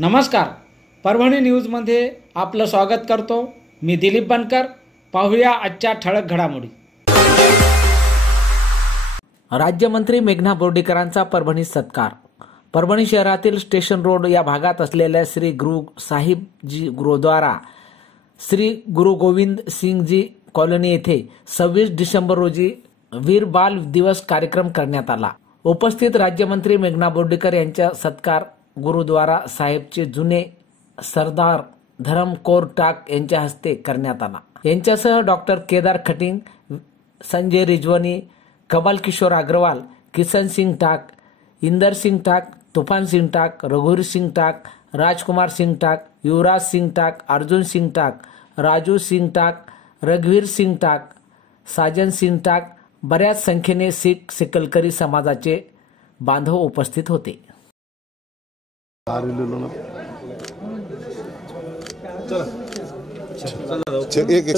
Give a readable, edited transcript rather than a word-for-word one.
नमस्कार, परभणी न्यूजमध्ये आपलं स्वागत करतो। मी दिलीप बनकर। पाहूया आजच्या ठळक घडामोडी। राज्यमंत्री मेघना बोर्डीकरांचा परभणी सत्कार। परभणी शहरातील स्टेशन रोड या भागात असलेल्या श्री गुरु साहिब जी गुरुद्वारा श्री गुरु गोविंद सिंग जी कॉलनी येथे 26 डिसेंबर रोजी वीर बाल दिवस कार्यक्रम करण्यात आला। उपस्थित राज्यमंत्री मेघना बोर्डीकर यांचा सत्कार गुरुद्वारा साहेबचे जुने सरदार धरमकौर टाक यांच्या हस्ते करण्यात आला। यांच्यासह डॉक्टर केदार खटिंग, संजय रिजवानी, कमल किशोर अग्रवाल, किशन सिंग टाक, इंदर सिंग टाक, तूफान सिंग टाक, रघुवीर सिंग टाक, राजकुमार सिंग टाक, युवराज सिंग टाक, अर्जुन सिंग टाक, राजू सिंग टाक, रघुवीर सिंग टाक, साजन सिंग टाक, बऱ्याच संख्येने सिख सिकलकरी समाजाचे बांधव उपस्थित होते। एक